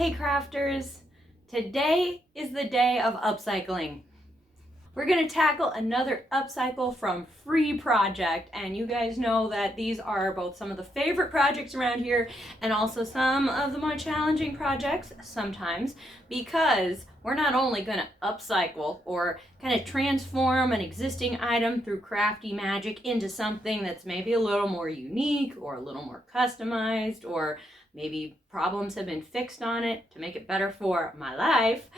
Hey crafters! Today is the day of upcycling. We're going to tackle another upcycle from Free Project, and you guys know that these are both some of the favorite projects around here and also some of the more challenging projects sometimes, because we're not only going to upcycle or kind of transform an existing item through crafty magic into something that's maybe a little more unique or a little more customized, or maybe problems have been fixed on it to make it better for my life,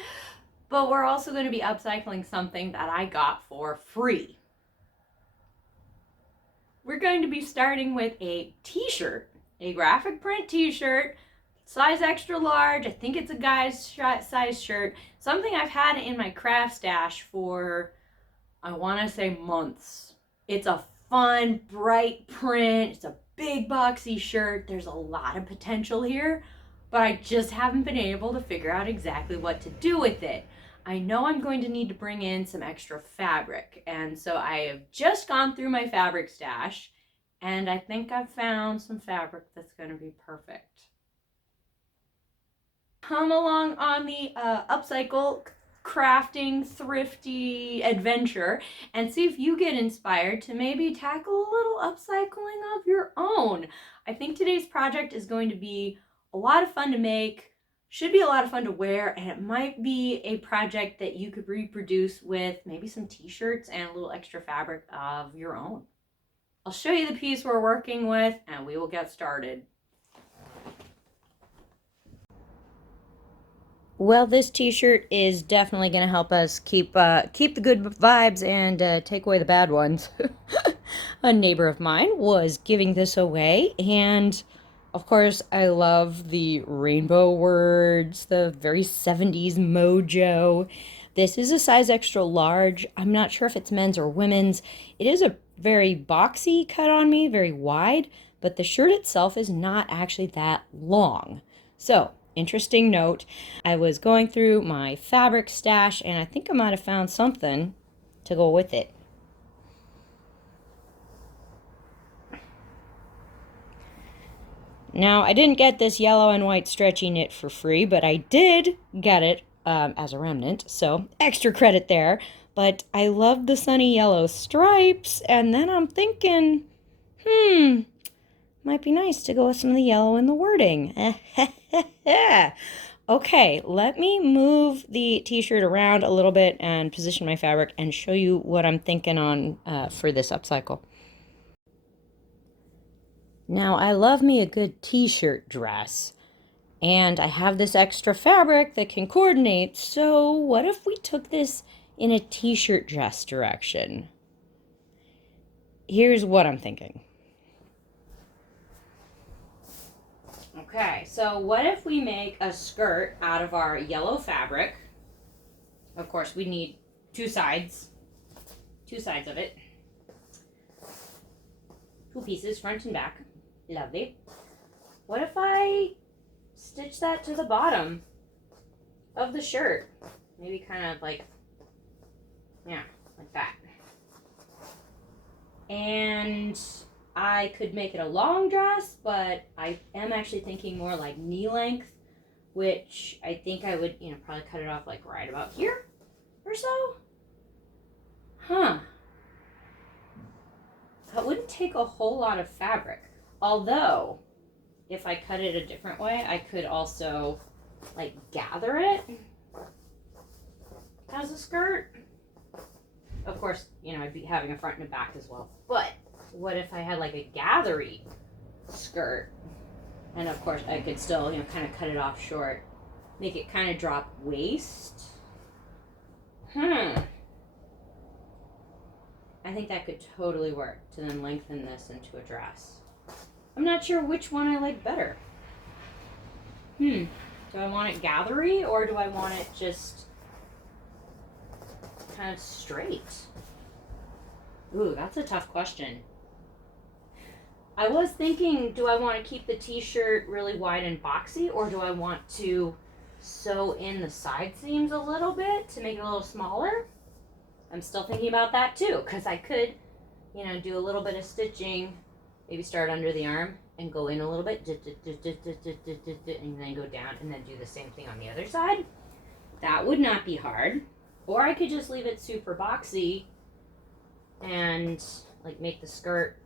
but we're also going to be upcycling something that I got for free. We're going to be starting with a t-shirt, a graphic print t-shirt, size extra large. I think it's a guy's size shirt, something I've had in my craft stash for, I want to say, months. It's a fun, bright print. It's a big boxy shirt. There's a lot of potential here, but I just haven't been able to figure out exactly what to do with it. I know I'm going to need to bring in some extra fabric, and so I have just gone through my fabric stash, and I think I've found some fabric that's going to be perfect. Come along on the upcycle crafting thrifty adventure and see if you get inspired to maybe tackle a little upcycling of your own. I think today's project is going to be a lot of fun to make, should be a lot of fun to wear, and it might be a project that you could reproduce with maybe some t-shirts and a little extra fabric of your own. I'll show you the piece we're working with and we will get started. Well, this t-shirt is definitely going to help us keep the good vibes and take away the bad ones. A neighbor of mine was giving this away, and of course, I love the rainbow words, the very 70s mojo. This is a size extra large. I'm not sure if it's men's or women's. It is a very boxy cut on me, very wide, but the shirt itself is not actually that long. So, interesting note, I was going through my fabric stash and I think I might have found something to go with it. Now, I didn't get this yellow and white stretchy knit for free, but I did get it as a remnant, so extra credit there. But I love the sunny yellow stripes, and then I'm thinking, might be nice to go with some of the yellow in the wording. Okay, let me move the t-shirt around a little bit and position my fabric and show you what I'm thinking on for this upcycle. Now, I love me a good t-shirt dress, and I have this extra fabric that can coordinate, so what if we took this in a t-shirt dress direction? Here's what I'm thinking. Okay, so what if we make a skirt out of our yellow fabric? Of course, we need two sides of it. Two pieces, front and back. Lovely. What if I stitch that to the bottom of the shirt? Maybe kind of like, yeah, like that. And I could make it a long dress, but I am actually thinking more like knee length, which I think I would, probably cut it off like right about here or so. That wouldn't take a whole lot of fabric. Although, if I cut it a different way, I could also like gather it as a skirt. Of course, I'd be having a front and a back as well. But what if I had like a gathery skirt? And of course, I could still, kind of cut it off short, make it kind of drop waist. I think that could totally work to then lengthen this into a dress. I'm not sure which one I like better. Do I want it gathery or do I want it just kind of straight? Ooh, that's a tough question. I was thinking, do I want to keep the t-shirt really wide and boxy, or do I want to sew in the side seams a little bit to make it a little smaller? I'm still thinking about that too, because I could, do a little bit of stitching, maybe start under the arm and go in a little bit, and then go down, and then do the same thing on the other side. That would not be hard. Or I could just leave it super boxy and like make the skirt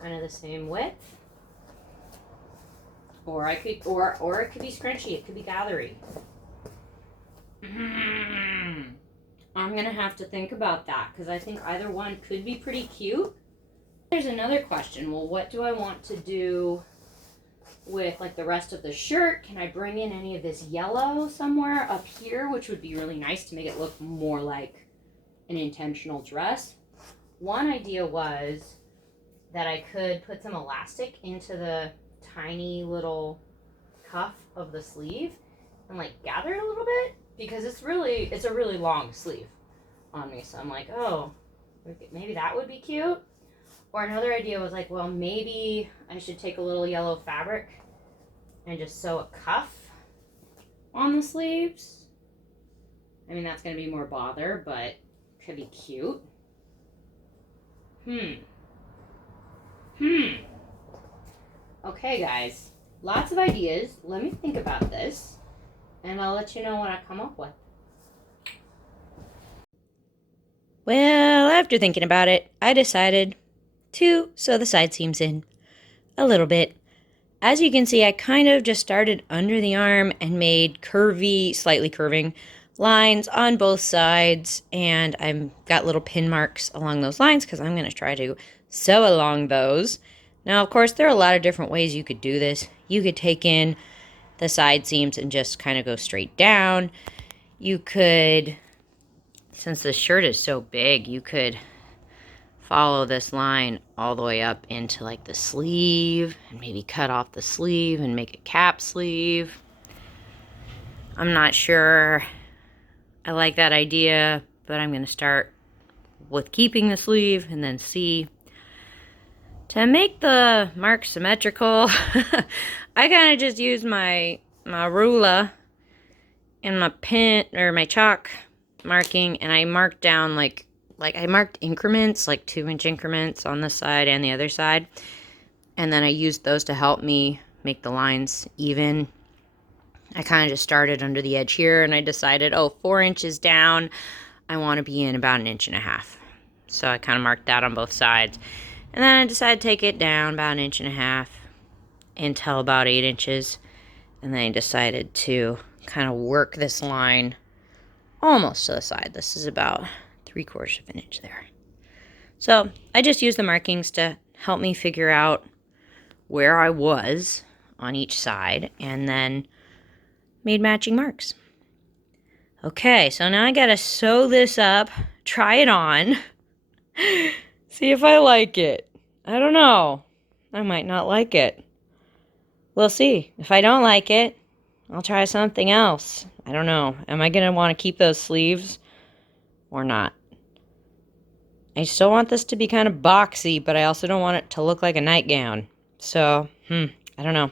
kind of the same width. Or I could, or it could be scrunchy. It could be gathery. I'm gonna have to think about that because I think either one could be pretty cute. There's another question. Well, what do I want to do with like the rest of the shirt? Can I bring in any of this yellow somewhere up here, which would be really nice to make it look more like an intentional dress? One idea was that I could put some elastic into the tiny little cuff of the sleeve and like gather it a little bit, because it's a really long sleeve on me. So I'm like, oh, maybe that would be cute. Or another idea was like, well, maybe I should take a little yellow fabric and just sew a cuff on the sleeves. I mean, that's going to be more bother, but could be cute. Okay, guys, lots of ideas. Let me think about this, and I'll let you know what I come up with. Well, after thinking about it, I decided to sew the side seams in a little bit. As you can see, I kind of just started under the arm and made curvy, slightly curving lines on both sides, and I've got little pin marks along those lines because I'm going to try to sew along those. Now, of course, there are a lot of different ways you could do this. You could take in the side seams and just kind of go straight down. You could, since the shirt is so big, you could follow this line all the way up into like the sleeve and maybe cut off the sleeve and make a cap sleeve. I'm not sure I like that idea, but I'm going to start with keeping the sleeve and then see. To make the mark symmetrical, I kind of just use my ruler and my pen or my chalk marking, and I marked down like I marked increments, like 2-inch increments on this side and the other side, and then I used those to help me make the lines even. I kind of just started under the edge here, and I decided, oh, 4 inches down, I want to be in about 1.5 inches. So I kind of marked that on both sides. And then I decided to take it down about 1.5 inches until about 8 inches. And then I decided to kind of work this line almost to the side. This is about 3/4 of an inch there. So I just used the markings to help me figure out where I was on each side, and then made matching marks. Okay, so now I gotta sew this up, try it on, see if I like it. I don't know. I might not like it. We'll see. If I don't like it, I'll try something else. I don't know. Am I gonna want to keep those sleeves or not? I still want this to be kind of boxy, but I also don't want it to look like a nightgown. So, I don't know.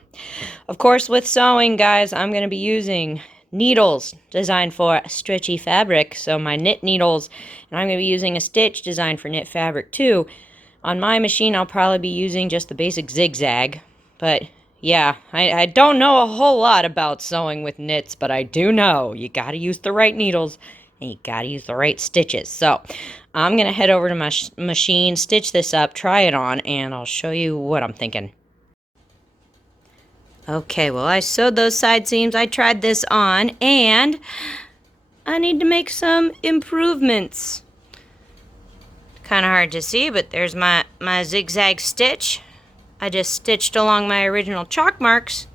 Of course, with sewing, guys, I'm going to be using needles designed for stretchy fabric. So my knit needles, and I'm going to be using a stitch designed for knit fabric too. On my machine, I'll probably be using just the basic zigzag. But yeah, I don't know a whole lot about sewing with knits, but I do know you got to use the right needles and you got to use the right stitches. So I'm going to head over to my machine, stitch this up, try it on, and I'll show you what I'm thinking. Okay, well, I sewed those side seams. I tried this on, and I need to make some improvements. Kind of hard to see, but there's my zigzag stitch. I just stitched along my original chalk marks.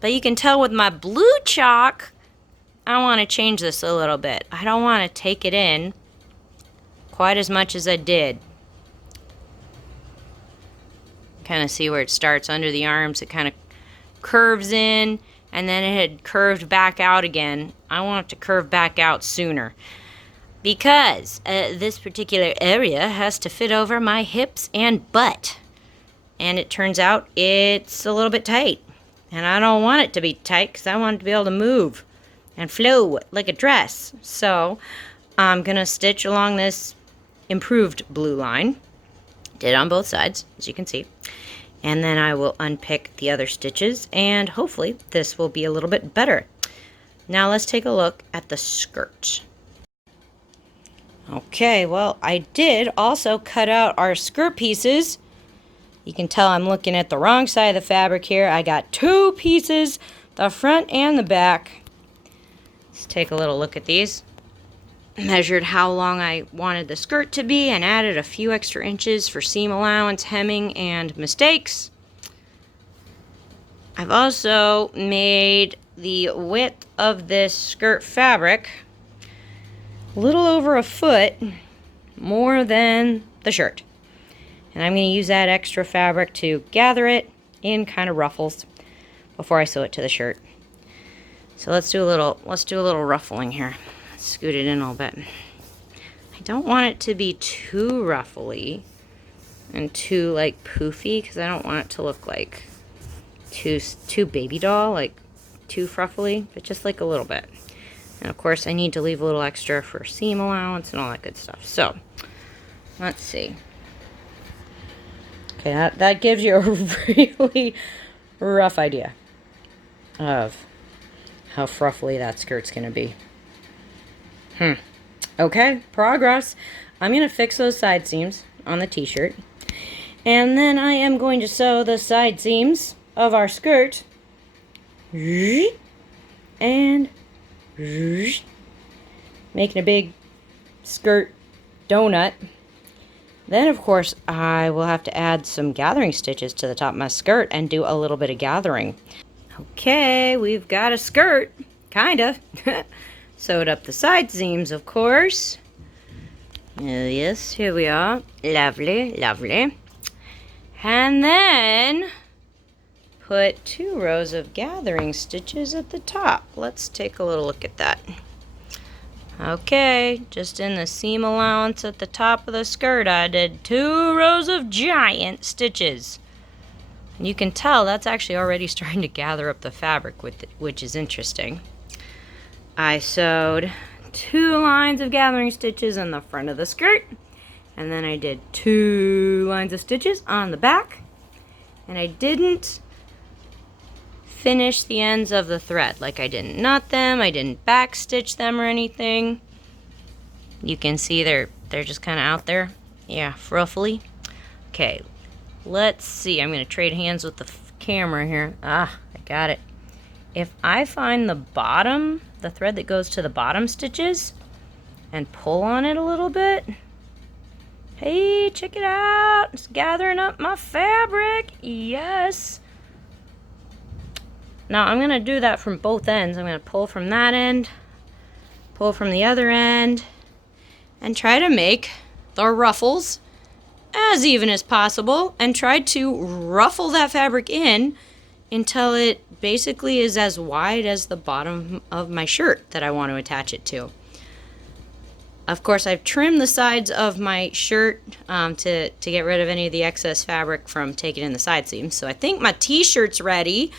But you can tell with my blue chalk, I want to change this a little bit. I don't want to take it in quite as much as I did. Kind of see where it starts under the arms. It kind of curves in, and then it had curved back out again. I want it to curve back out sooner because this particular area has to fit over my hips and butt, and it turns out it's a little bit tight, and I don't want it to be tight because I want it to be able to move and flow like a dress. So I'm gonna stitch along this improved blue line. Did on both sides, as you can see. And then I will unpick the other stitches, and hopefully this will be a little bit better. Now let's take a look at the skirt. Okay, well, I did also cut out our skirt pieces. You can tell I'm looking at the wrong side of the fabric here. I got 2 pieces, the front and the back. Let's take a little look at these. Measured how long I wanted the skirt to be and added a few extra inches for seam allowance, hemming, and mistakes. I've also made the width of this skirt fabric a little over a foot more than the shirt. And I'm going to use that extra fabric to gather it in kind of ruffles before I sew it to the shirt. So let's do a little ruffling here. Let's scoot it in a little bit. I don't want it to be too ruffly and too like poofy, because I don't want it to look like too baby doll, like too fruffly, but just like a little bit. And of course I need to leave a little extra for seam allowance and all that good stuff. So let's see. Okay, that gives you a really rough idea of how fruffly that skirt's gonna be. Okay, progress. I'm gonna fix those side seams on the t-shirt, and then I am going to sew the side seams of our skirt and making a big skirt donut. Then of course I will have to add some gathering stitches to the top of my skirt and do a little bit of gathering. Okay, we've got a skirt, kinda. Sewed up the side seams, of course. Yes, here we are. Lovely, lovely. And then put 2 rows of gathering stitches at the top. Let's take a little look at that. Okay, just in the seam allowance at the top of the skirt, I did 2 rows of giant stitches. And you can tell that's actually already starting to gather up the fabric with it, which is interesting. I sewed 2 lines of gathering stitches on the front of the skirt, and then I did 2 lines of stitches on the back, and I didn't finish the ends of the thread. Like, I didn't knot them, I didn't back stitch them or anything. You can see they're just kind of out there. Yeah, ruffly. Okay, let's see. I'm going to trade hands with the camera here. Ah, I got it. If I find the bottom, the thread that goes to the bottom stitches, and pull on it a little bit. Hey, check it out. It's gathering up my fabric. Yes. Now I'm going to do that from both ends. I'm going to pull from that end, pull from the other end, and try to make the ruffles as even as possible, and try to ruffle that fabric in until it basically is as wide as the bottom of my shirt that I want to attach it to. Of course, I've trimmed the sides of my shirt to get rid of any of the excess fabric from taking in the side seams. So I think my t-shirt's ready.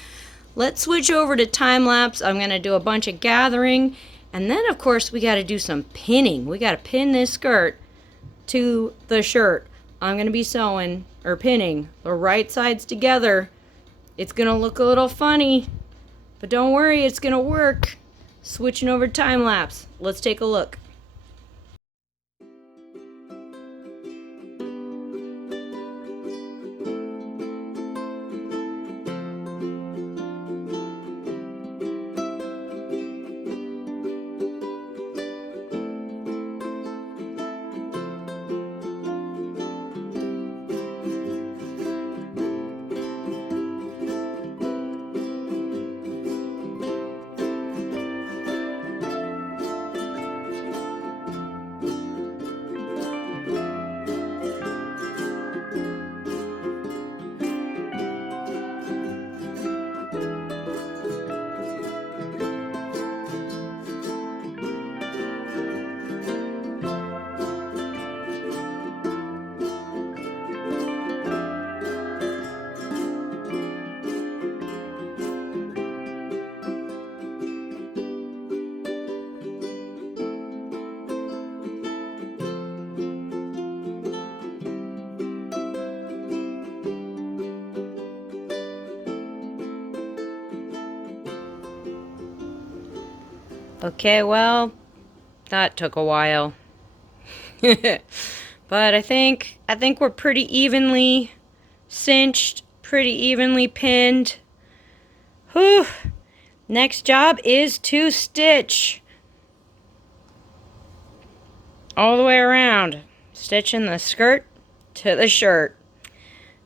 Let's switch over to time lapse. I'm going to do a bunch of gathering, and then of course we got to do some pinning. We got to pin this skirt to the shirt. I'm going to be sewing or pinning the right sides together. It's going to look a little funny, but don't worry, it's going to work. Switching over to time lapse. Let's take a look. Okay, well, that took a while. But I think we're pretty evenly cinched, pretty evenly pinned. Whew. Next job is to stitch all the way around, stitching the skirt to the shirt.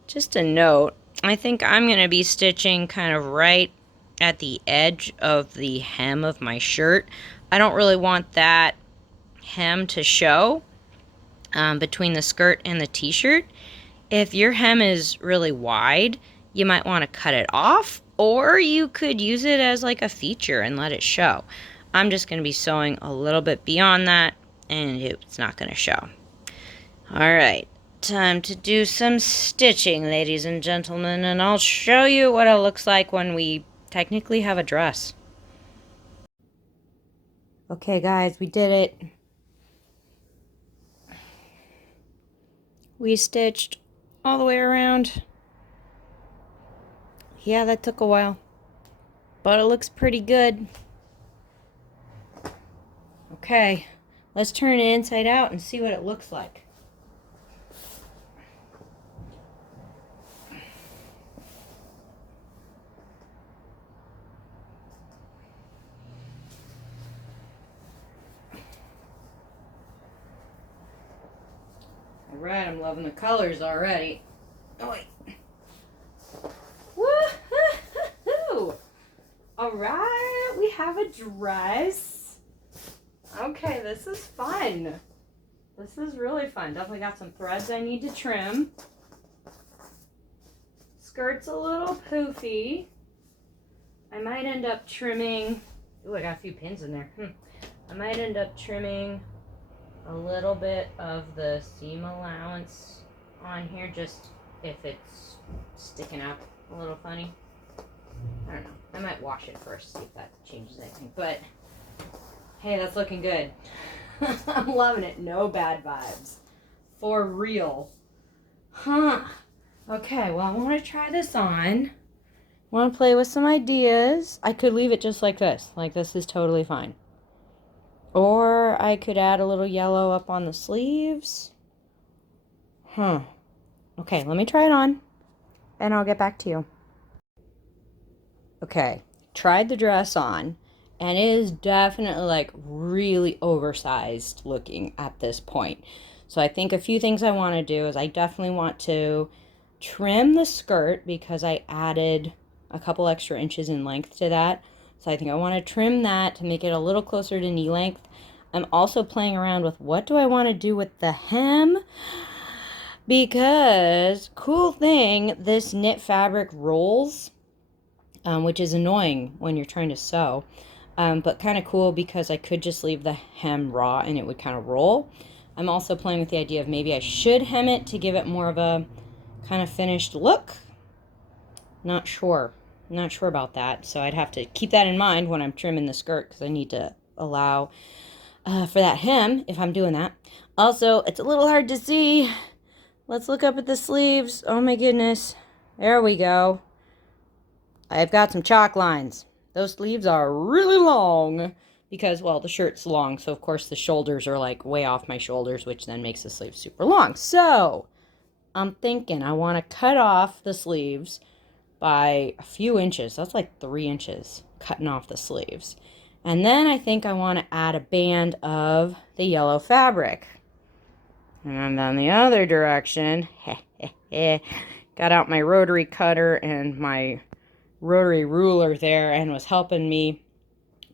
Just a note, I think I'm going to be stitching kind of right at the edge of the hem of my shirt. I don't really want that hem to show between the skirt and the t-shirt. If your hem is really wide, you might want to cut it off, or you could use it as like a feature and let it show. I'm just going to be sewing a little bit beyond that, and it's not going to show. Alright, time to do some stitching, ladies and gentlemen, and I'll show you what it looks like when we technically have a dress. Okay guys, we did it. We stitched all the way around. Yeah, that took a while, but it looks pretty good. Okay, let's turn it inside out and see what it looks like. Alright, I'm loving the colors already. Oh wait. Woo-hoo-hoo-hoo! Alright, we have a dress. Okay, this is fun. This is really fun. Definitely got some threads I need to trim. Skirt's a little poofy. I might end up trimming... Ooh, I got a few pins in there. I might end up trimming a little bit of the seam allowance on here, just if it's sticking out a little funny. I don't know. I might wash it first, see if that changes anything. But, hey, that's looking good. I'm loving it. No bad vibes. For real. Huh. Okay, well, I want to try this on. I want to play with some ideas. I could leave it just like this. Like, this is totally fine. Or I could add a little yellow up on the sleeves. Okay, let me try it on, and I'll get back to you. Okay, tried the dress on, and it is definitely like really oversized looking at this point. So I think a few things I want to do is I definitely want to trim the skirt because I added a couple extra inches in length to that. So I think I want to trim that to make it a little closer to knee length. I'm also playing around with what do I want to do with the hem, because cool thing, this knit fabric rolls, which is annoying when you're trying to sew, but kind of cool because I could just leave the hem raw and it would kind of roll. I'm also playing with the idea of maybe I should hem it to give it more of a kind of finished look. Not sure about that, so I'd have to keep that in mind when I'm trimming the skirt, because I need to allow for that hem if I'm doing that. Also, it's a little hard to see. Let's look up at the sleeves. Oh my goodness. There we go. I've got some chalk lines. Those sleeves are really long because, well, the shirt's long, so of course the shoulders are like way off my shoulders, which then makes the sleeves super long. So I'm thinking I want to cut off the sleeves by a few inches. That's like 3 inches cutting off the sleeves. And then I think I want to add a band of the yellow fabric. And on the other direction, got out my rotary cutter and my rotary ruler there and was helping me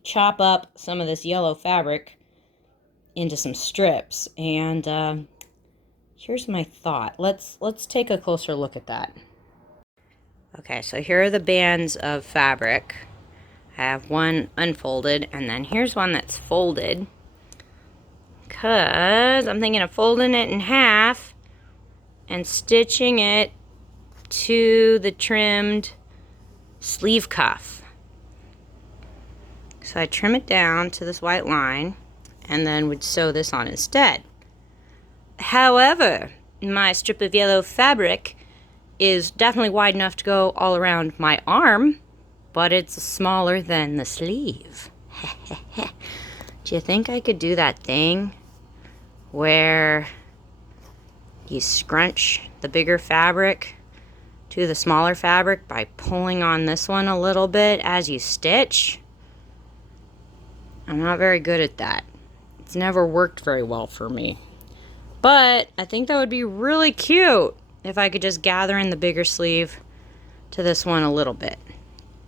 chop up some of this yellow fabric into some strips. And here's my thought. Let's take a closer look at that. Okay, so here are the bands of fabric. I have one unfolded, and then here's one that's folded, because I'm thinking of folding it in half and stitching it to the trimmed sleeve cuff. So I trim it down to this white line and then would sew this on instead. However, my strip of yellow fabric is definitely wide enough to go all around my arm, but it's smaller than the sleeve. Do you think I could do that thing where you scrunch the bigger fabric to the smaller fabric by pulling on this one a little bit as you stitch? I'm not very good at that. It's never worked very well for me. But I think that would be really cute if I could just gather in the bigger sleeve to this one a little bit.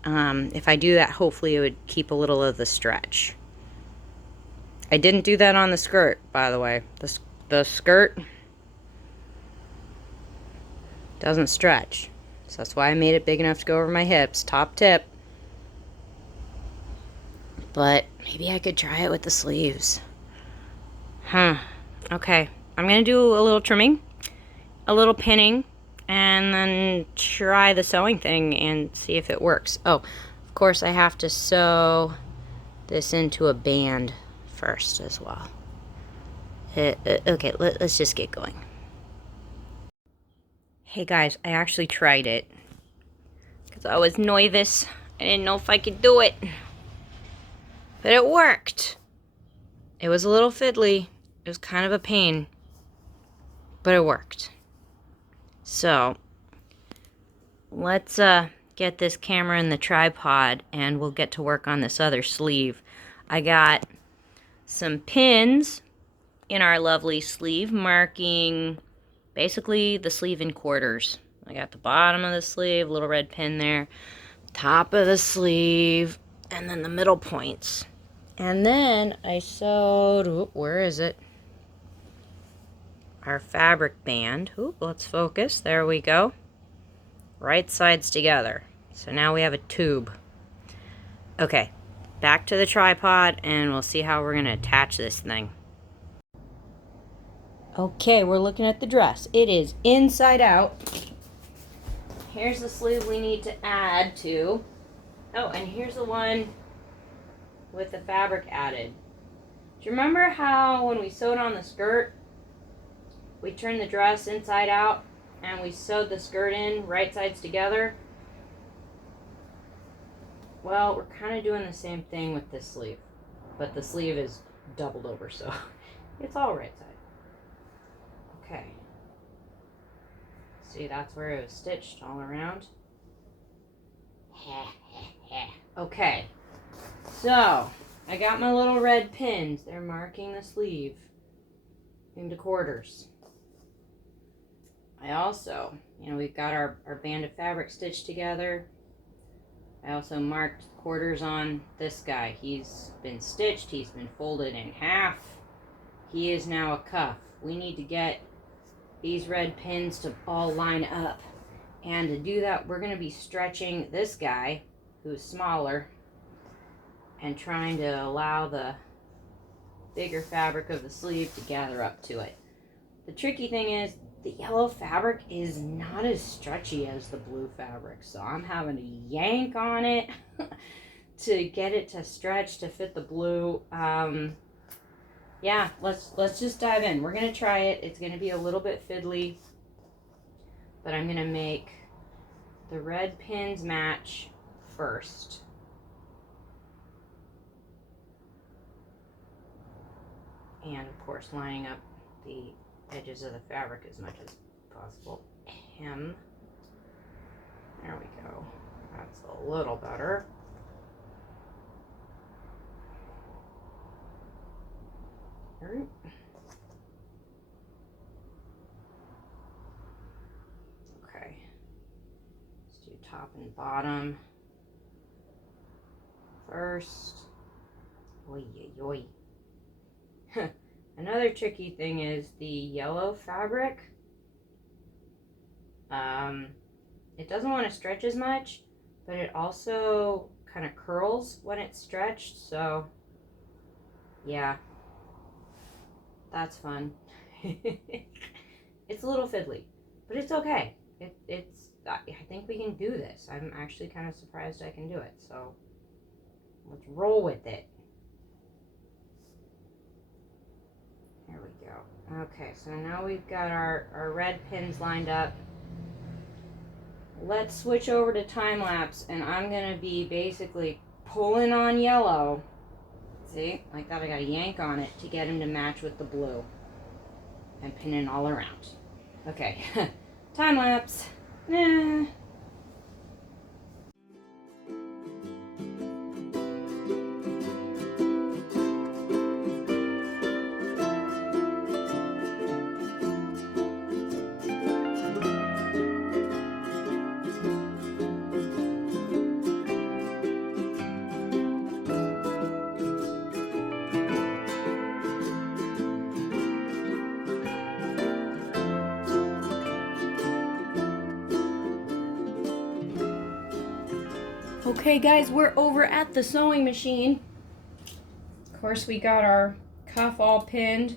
If I do that, hopefully it would keep a little of the stretch. I didn't do that on the skirt, by the way. The skirt doesn't stretch. So that's why I made it big enough to go over my hips. Top tip. But maybe I could try it with the sleeves. Okay. I'm going to do a little trimming, a little pinning, and then try the sewing thing and see if it works. Oh, of course I have to sew this into a band first as well. Okay, let's just get going. Hey guys, I actually tried it because I was nervous. I didn't know if I could do it, but it worked. It was a little fiddly. It was kind of a pain, but it worked. So let's get this camera in the tripod and we'll get to work on this other sleeve. I got some pins in our lovely sleeve marking basically the sleeve in quarters. I got the bottom of the sleeve, little red pin there, top of the sleeve, and then the middle points. And then I sewed, where is it? Our fabric band. Let's focus. There we go. Right sides together. So now we have a tube. Okay, back to the tripod and we'll see how we're going to attach this thing. Okay, we're looking at the dress. It is inside out. Here's the sleeve we need to add to. Oh, and here's the one with the fabric added. Do you remember how when we sewed on the skirt, we turned the dress inside out and we sewed the skirt in right sides together? Well, we're kind of doing the same thing with this sleeve, but the sleeve is doubled over, so it's all right side. Okay. See, that's where it was stitched all around. Okay. So, I got my little red pins. They're marking the sleeve into quarters. I also, we've got our band of fabric stitched together. I also marked quarters on this guy. He's been stitched. He's been folded in half. He is now a cuff. We need to get these red pins to all line up. And to do that, we're going to be stretching this guy, who's smaller, and trying to allow the bigger fabric of the sleeve to gather up to it. The tricky thing is, the yellow fabric is not as stretchy as the blue fabric, so I'm having to yank on it to get it to stretch to fit the blue. Yeah, let's just dive in. We're gonna try it. It's gonna be a little bit fiddly, but I'm gonna make the red pins match first. And of course, lining up the edges of the fabric as much as possible. Hem. There we go. That's a little better. Okay. Let's do top and bottom first. Oy, oy, oy. Another tricky thing is the yellow fabric. It doesn't want to stretch as much, but it also kind of curls when it's stretched, so yeah, that's fun. It's a little fiddly, but it's okay. I think we can do this. I'm actually kind of surprised I can do it, so let's roll with it. There we go. Okay, so now we've got our red pins lined up. Let's switch over to time lapse, and I'm going to be basically pulling on yellow See, like that I gotta yank on it to get him to match with the blue. And pin it all around. Okay, time lapse. Nah. Okay guys, we're over at the sewing machine. Of course we got our cuff all pinned.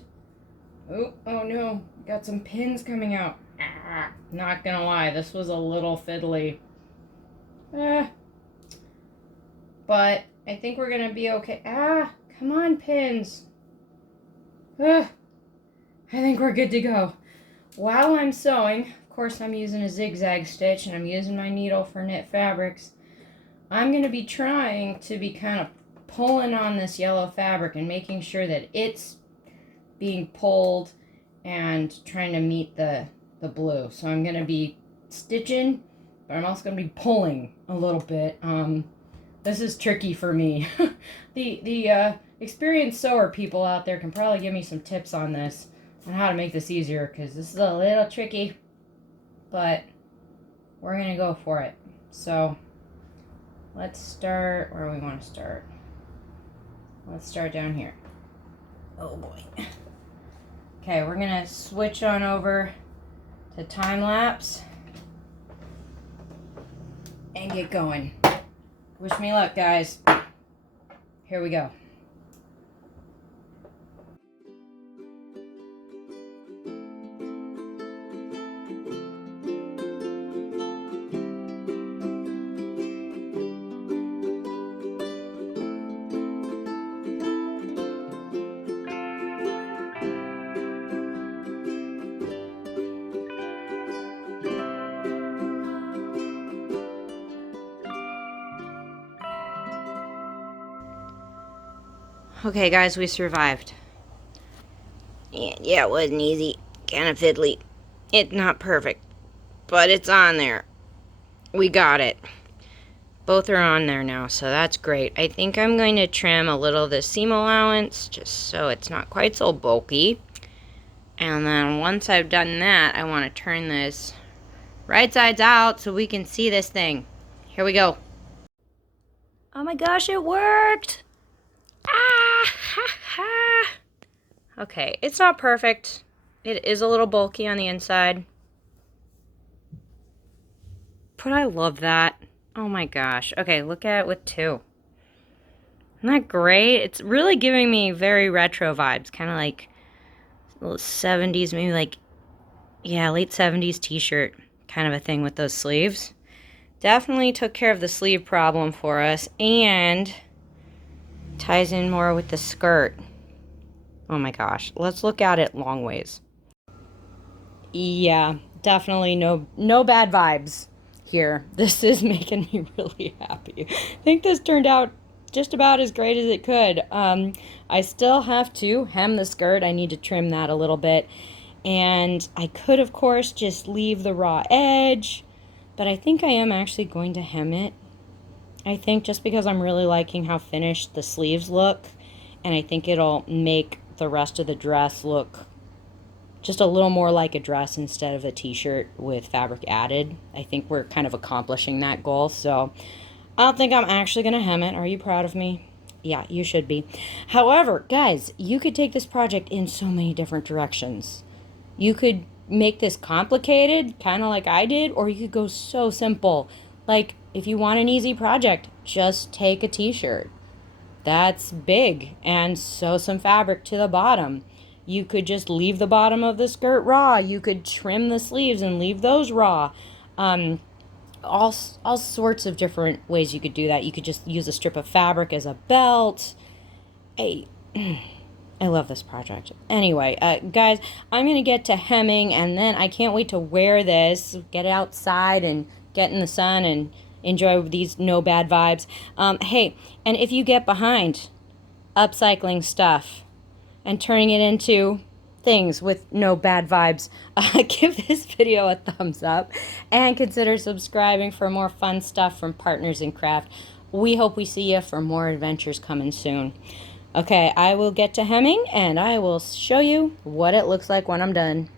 Oh no, got some pins coming out. Not gonna lie, this was a little fiddly. But I think we're gonna be okay. Come on, pins. I think we're good to go. While I'm sewing, of course I'm using a zigzag stitch and I'm using my needle for knit fabrics. I'm going to be trying to be kind of pulling on this yellow fabric and making sure that it's being pulled and trying to meet the blue. So I'm going to be stitching, but I'm also going to be pulling a little bit. This is tricky for me. The experienced sewer people out there can probably give me some tips on this, on how to make this easier, because this is a little tricky, but we're going to go for it. So let's start where we want to start. Let's start down here. Oh boy. Okay, we're going to switch on over to time lapse and get going. Wish me luck, guys. Here we go. Okay, guys, we survived. Yeah, it wasn't easy. Kind of fiddly. It's not perfect, but it's on there. We got it. Both are on there now, so that's great. I think I'm going to trim a little of the seam allowance, just so it's not quite so bulky. And then once I've done that, I want to turn this right sides out so we can see this thing. Here we go. Oh my gosh, it worked! Okay, it's not perfect. It is a little bulky on the inside. But I love that. Oh my gosh. Okay, look at it with two. Isn't that great? It's really giving me very retro vibes. Kind of like little 70s, maybe like, yeah, late 70s t-shirt kind of a thing with those sleeves. Definitely took care of the sleeve problem for us and ties in more with the skirt. Oh my gosh. Let's look at it long ways. Yeah, definitely no bad vibes here. This is making me really happy. I think this turned out just about as great as it could. I still have to hem the skirt. I need to trim that a little bit. And I could, of course, just leave the raw edge, but I think I am actually going to hem it. I think just because I'm really liking how finished the sleeves look, and I think it'll make the rest of the dress look just a little more like a dress instead of a t-shirt with fabric added. I think we're kind of accomplishing that goal, so I don't think I'm actually going to hem it. Are you proud of me? Yeah, you should be. However, guys, you could take this project in so many different directions. You could make this complicated, kind of like I did, or you could go so simple. Like, if you want an easy project, just take a t-shirt. That's big, and sew some fabric to the bottom. You could just leave the bottom of the skirt raw. You could trim the sleeves and leave those raw. All sorts of different ways you could do that. You could just use a strip of fabric as a belt. I love this project. Anyway, guys, I'm going to get to hemming, and then I can't wait to wear this, get outside and get in the sun and enjoy these no bad vibes. Hey, and if you get behind, upcycling stuff and turning it into things with no bad vibes, give this video a thumbs up and consider subscribing for more fun stuff from Partners in Craft. We hope we see you for more adventures coming soon. Okay, I will get to hemming and I will show you what it looks like when I'm done.